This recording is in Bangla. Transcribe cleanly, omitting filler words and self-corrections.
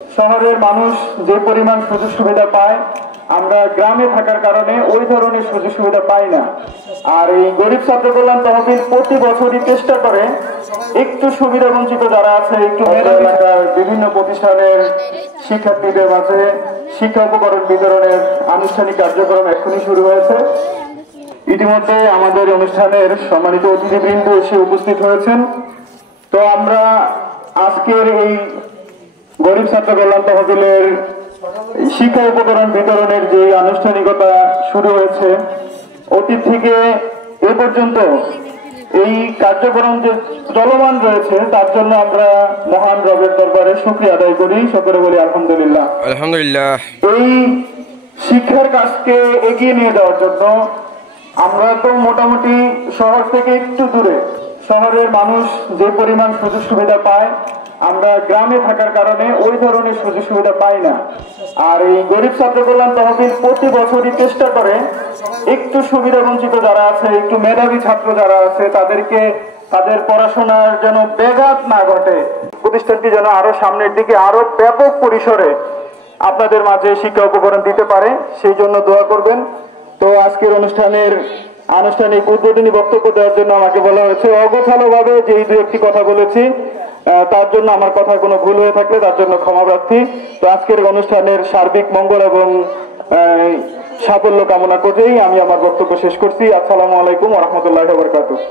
শহরের মানুষ যে পরিমাণ সুযোগ সুবিধা পায় আমরা গ্রামে থাকার কারণে ওই ধরনের সুযোগ সুবিধা পাই না। আর এই গরিব ছাত্র কল্যাণ তহবিল প্রতি বছরই চেষ্টা করে একটু সুবিধা বঞ্চিত যারা আছে, একটু এলাকার বিভিন্ন প্রতিষ্ঠানের শিক্ষার্থীদের মাঝে শিক্ষা উপকরণ বিতরণের আনুষ্ঠানিক কার্যক্রম এখনই শুরু হয়েছে। ইতিমধ্যে আমাদের অনুষ্ঠানের সম্মানিত অতিথিবৃন্দ এসে উপস্থিত হয়েছেন। তো আমরা আজকের এই গরিব ছাত্র কল্যাণ তহবিলের শিক্ষা উপকরণ বিতরণের যে আনুষ্ঠানিকতা শুরু হয়েছে, অতীত থেকে এ পর্যন্ত এই কার্যক্রম যে চলমান রয়েছে তার জন্য আমরা মহান রবের দরবারে শুকরিয়া আদায় করি, সকলে বলি আলহামদুলিল্লাহ। আলহামদুলিল্লাহ। এই শিক্ষার কাজকে এগিয়ে নিয়ে যাওয়ার জন্য আমরা তো মোটামুটি শহর থেকে একটু দূরে, শহরের মানুষ যে পরিমাণ সুযোগ সুবিধা পায় আমরা গ্রামে থাকার কারণে ওই ধরনের সুযোগ সুবিধা পাই না। আর এই গরিব ছাত্র কল্যাণ তহবিল প্রতি বছরই চেষ্টা করে একটু সুবিধা বঞ্চিত যারা আছে, একটু মেধাবী ছাত্র যারা আছে তাদেরকে তাদের পড়াশোনার যেন ব্যাঘাত না ঘটে, প্রতিষ্ঠানটি যেন আরো সামনের দিকে আরো ব্যাপক পরিসরে আপনাদের মাঝে শিক্ষা উপকরণ দিতে পারে, সেই জন্য দোয়া করবেন। তো আজকের অনুষ্ঠানের আনুষ্ঠানিক উদ্বোধনী বক্তব্য দেওয়ার জন্য আমাকে বলা হয়েছে। অগোছালো ভাবে যে দু একটি কথা বলেছি তার জন্য আমার কথা কোনো ভুল হয়ে থাকলে তার জন্য ক্ষমা প্রার্থী। তো আজকের অনুষ্ঠানের সার্বিক মঙ্গল এবং সাফল্য কামনা করেই আমি আমার বক্তব্য শেষ করছি। আসসালামু আলাইকুম ওয়া রাহমাতুল্লাহি ওয়া বারাকাতুহু।